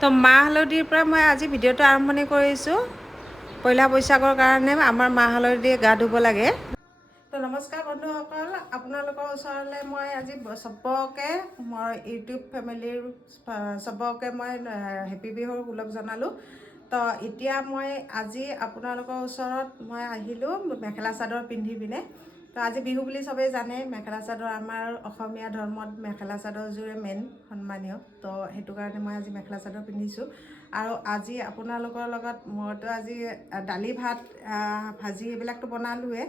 তো মাহ হালধিৰ পৰা মই আজি ভিডিঅ'টো আৰম্ভণি কৰিছোঁ। পইলা বৈশাখৰ কাৰণে আমাৰ মাহ হালধিৰে গা ধুব লাগে। তো নমস্কাৰ বন্ধুসকল, আপোনালোকৰ ওচৰলৈ মই আজি চবকে মই ইউটিউব ফেমিলিৰ চবকে মই হেপী বিহুৰ ওলগ জনালোঁ। তো এতিয়া মই আজি আপোনালোকৰ ওচৰত মই আহিলোঁ মেখেলা চাদৰ পিন্ধি পিনে। তো আজি বিহু বুলি চবেই জানে, মেখেলা চাদৰ আমাৰ অসমীয়া ধৰ্মত মেখেলা চাদৰযোৰে মেইন সন্মানীয়। তো সেইটো কাৰণে মই আজি মেখেলা চাদৰ পিন্ধিছোঁ। আৰু আজি আপোনালোকৰ লগত মইতো আজি দালি ভাত ভাজি এইবিলাকতো বনালোৱে।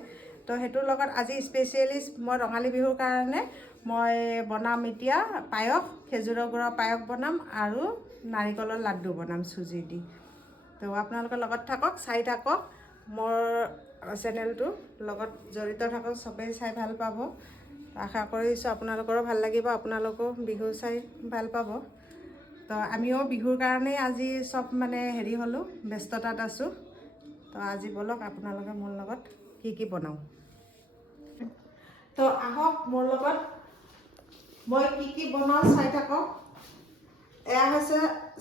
তো সেইটোৰ লগত আজি স্পেচিয়েলি মই ৰঙালী বিহুৰ কাৰণে মই বনাম এতিয়া পায়স, খেজুৰৰ গুড়ৰ পায়স বনাম আৰু নাৰিকলৰ লাড্ডু বনাম চুজি দি। তো আপোনালোকৰ লগত থাকক, চাই থাকক, মোৰ চেনেলটোৰ লগত জড়িত থাকক, চবেই চাই ভাল পাব। আশা কৰিছোঁ আপোনালোকৰো ভাল লাগিব, আপোনালোকেও বিহু চাই ভাল পাব। তো আমিও বিহুৰ কাৰণেই আজি চব মানে হেৰি হ'লোঁ, ব্যস্ততাত আছোঁ। তো আজি বলক আপোনালোকে মোৰ লগত কি বনাওঁ। তো আহক মোৰ লগত, মই কি বনাওঁ চাই থাকক। এয়া হৈছে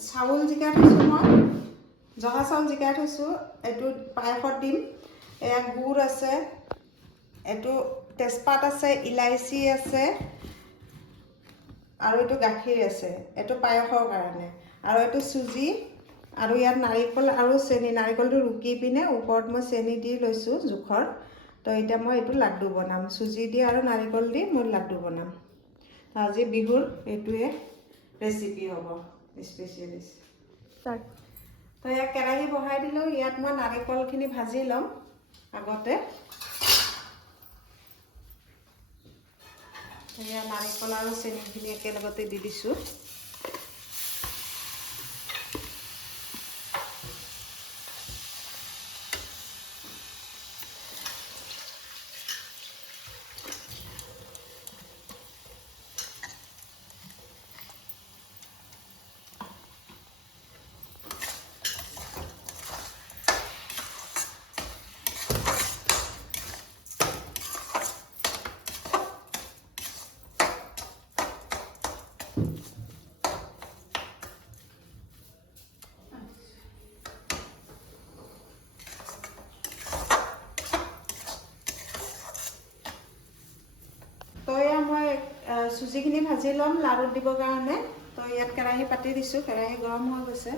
চাউল জিকাই থৈছোঁ, মই জহা চাউল জিকাই থৈছোঁ, এইটো পায়সত দিম। এয়া গুড় আছে, এইটো তেজপাত আছে, ইলাইচি আছে আৰু এইটো গাখীৰ আছে, এইটো পায়সৰ কাৰণে। আৰু এইটো চুজি আৰু ইয়াত নাৰিকল আৰু চেনি, নাৰিকলটো ৰুকি পিনে ওপৰত মই চেনি দি লৈছোঁ জোখৰ। তো এতিয়া মই এইটো লাড্ডু বনাম, চুজি দি আৰু নাৰিকল দি মই লাড্ডু বনাম। আজি বিহুৰ এইটোৱে ৰেচিপি হ'ব স্পেচিয়েলিষ্ট। তো ইয়াত কেৰাহী বহাই দিলোঁ, ইয়াত মই নাৰিকলখিনি ভাজি ল'ম আগতে। এয়া নাৰিকল আৰু চেনিখিনি একেলগতে দি দিছোঁ। তো এয়া মই চুজিখিনি ভাজি ল'ম লাড়ুত দিবৰ কাৰণে। তো ইয়াত কেৰাহী পাতি দিছোঁ, কেৰাহী গৰম হৈ গৈছে।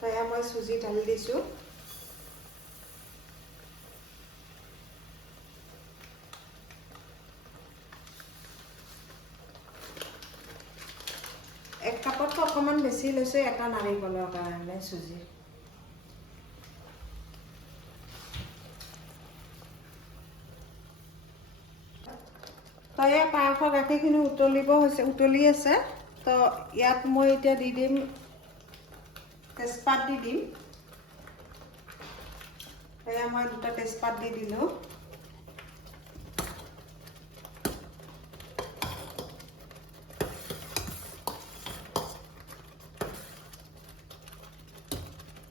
তো এয়া মই চুজি ঢালি দিছোঁ। এক কাপতকৈ অকণমান বেছি লৈছোঁ এটা নাৰিকলৰ কাৰণে চুজি। তো এয়া পায়সৰ গাখীৰখিনি উতলি আছে। তো ইয়াত মই এতিয়া দি দিম তেজপাত দি দিম। এয়া মই দুটা তেজপাত দি দিলোঁ।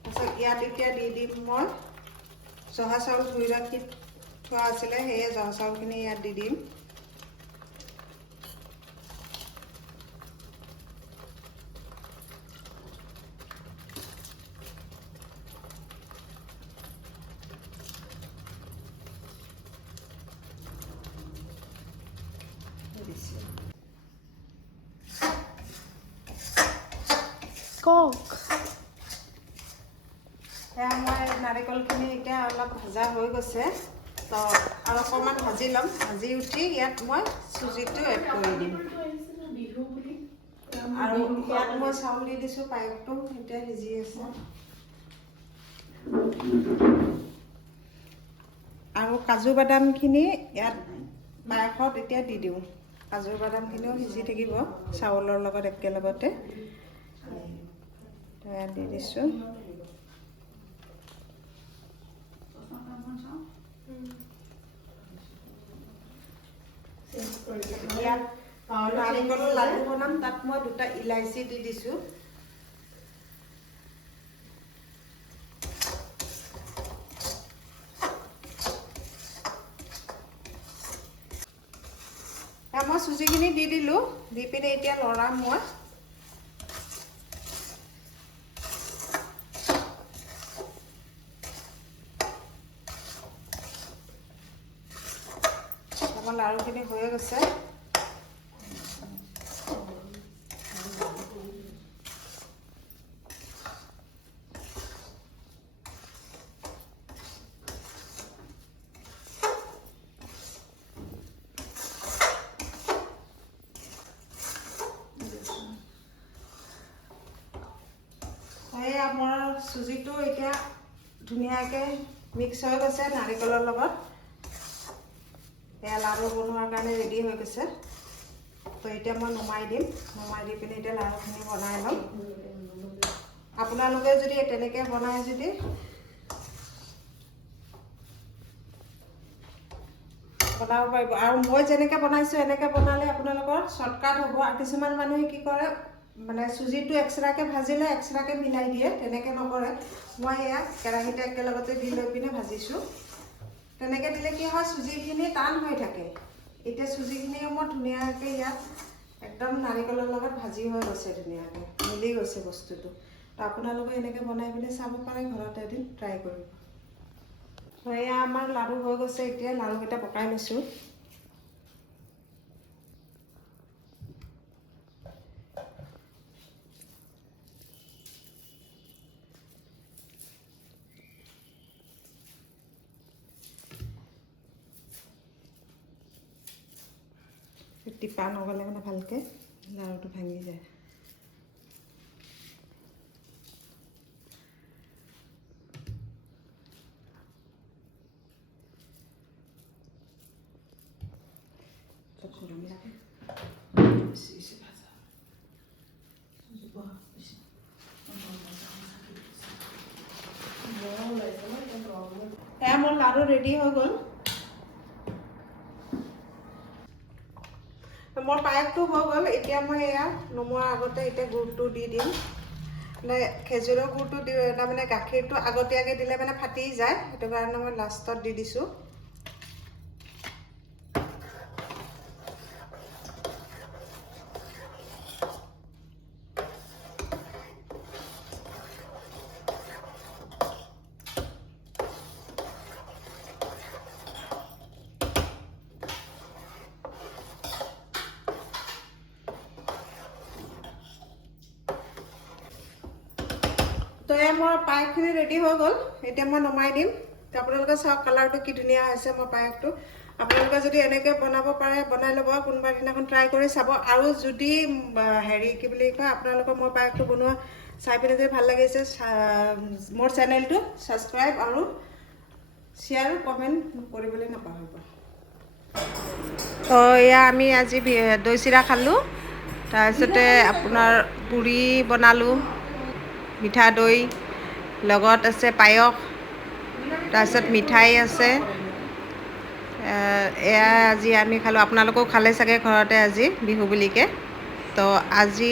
তাৰপিছত ইয়াত এতিয়া দি দিম মই জহা চাউল ধুই ৰাখি থোৱা আছিলে, সেয়ে জহা চাউলখিনি ইয়াত দি দিম। এয়া মই নাৰিকলখিনি এতিয়া অলপ ভাজা হৈ গৈছে। তো আৰু অকণমান ভাজি ল'ম, ভাজি উঠি ইয়াত মই চুজিটো এড কৰি দিম। আৰু ইয়াত মই চাউল দি দিছোঁ, পায়সটো এতিয়া সিজি আছে। আৰু কাজু বাদামখিনি ইয়াত পায়সত এতিয়া দি দিওঁ। কাজু বাদামখিনিও সিজি থাকিব চাউলৰ লগত একেলগতে। ইয়াত দি দিছোঁ। ইয়াত নাৰিকলৰ লাড্ডু বনাম, তাত মই দুটা ইলাইচি দি দিছোঁ। মই চুজিখিনি দি দিলোঁ, দি পিনে এতিয়া লৰাম মই। লাড়ুখিনি হৈয়ে গৈছে। মোৰ চুজিটো এতিয়া ধুনীয়াকৈ মিক্স হৈ গৈছে নাৰিকলৰ লগত। এয়া লাড়ু বনোৱাৰ কাৰণে ৰেডি হৈ গৈছে। তো এতিয়া মই নমাই দিম। নমাই দি পিনে এতিয়া লাড়ুখিনি বনাই ল'ম। আপোনালোকে যদি তেনেকৈ বনায় যদি বনাব পাৰিব। আৰু মই যেনেকৈ বনাইছোঁ এনেকৈ বনালে আপোনালোকৰ শ্বৰ্টকাট হ'ব। আৰু কিছুমান মানুহে কি কৰে মানে চুজিটো এক্সট্ৰাকৈ ভাজিলে এক্সট্ৰাকৈ মিলাই দিয়ে, তেনেকৈ নকৰে। মই এয়া কেৰাহীতে একেলগতে দি লৈ পিনে ভাজিছোঁ। তেনেকৈ দিলে কি হয় চুজিখিনি টান হৈ থাকে। এতিয়া চুজিখিনিও মই ধুনীয়াকৈ ইয়াত একদম নাৰিকলৰ লগত ভাজি হৈ গৈছে, ধুনীয়াকৈ মিলি গৈছে বস্তুটো। তো আপোনালোকে এনেকৈ বনাই পিনে চাব পাৰে, ঘৰতে এদিন ট্ৰাই কৰিব। তো এয়া আমাৰ লাড়ু হৈ গৈছে। এতিয়া লাড়ুকেইটা পকাই লৈছোঁ। টিপা নগ'লে মানে ভালকৈ লাড়ুটো ভাঙি যায়। এয়া মোৰ লাড়ু ৰেডি হৈ গ'ল। মোৰ পায়সটো হৈ গ'ল। এতিয়া মই এয়া নমোৱাৰ আগতে এতিয়া গুড়টো দি দিম। মানে খেজুৰৰ গুড়টো দি তাৰমানে গাখীৰটো আগতীয়াকৈ দিলে মানে ফাটি যায়, সেইটো কাৰণে মই লাষ্টত দি দিছোঁ। তো এয়া মোৰ পায়সখিনি ৰেডি হৈ গ'ল। এতিয়া মই নমাই দিম। তো আপোনালোকে চাওক কালাৰটো কি ধুনীয়া হৈছে মোৰ পায়সটো। আপোনালোকে যদি এনেকৈ বনাব পাৰে বনাই ল'ব, কোনোবা দিনাখন ট্ৰাই কৰি চাব। আৰু যদি হেৰি কি বুলি কয় আপোনালোকৰ মোৰ পায়সটো বনোৱা চাই পিনে যদি ভাল লাগিছে মোৰ চেনেলটো ছাবস্ক্ৰাইব আৰু শ্বেয়াৰ কমেণ্ট কৰিবলৈ নাপাহৰিব। তো এয়া আমি আজি দৈ চিৰা খালোঁ। তাৰপিছতে আপোনাৰ পুৰি বনালোঁ, মিঠা দৈ লগত আছে পায়স, তাৰপিছত মিঠাই আছে। এয়া আজি আমি খালোঁ। আপোনালোকেও খালে চাগে ঘৰতে আজি বিহু বুলিকে। তো আজি